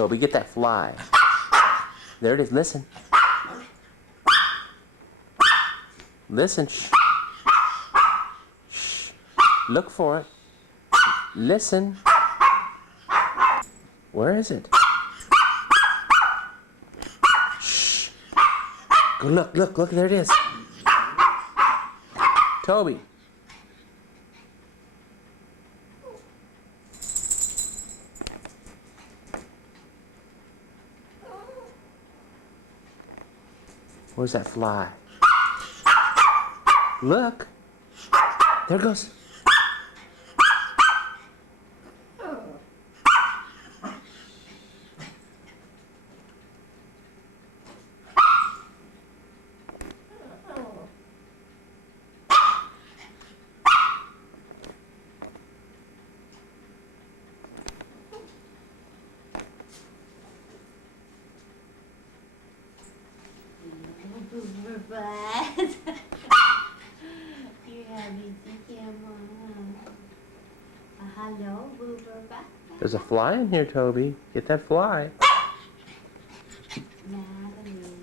Toby. Get that fly. There it is. Listen. Listen. Shh. Shh. Look for it. Listen. Where is it? Shh. Go look, look, look. There it is. Toby. Where's that fly? Look. There it goes. Boober butt. You have me thinking, hello, boober butt. There's a fly in here, Toby. Get that fly. Natalie.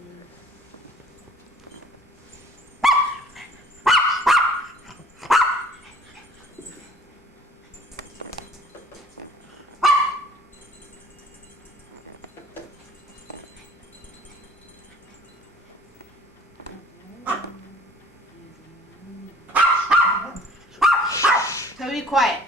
Toby, quiet.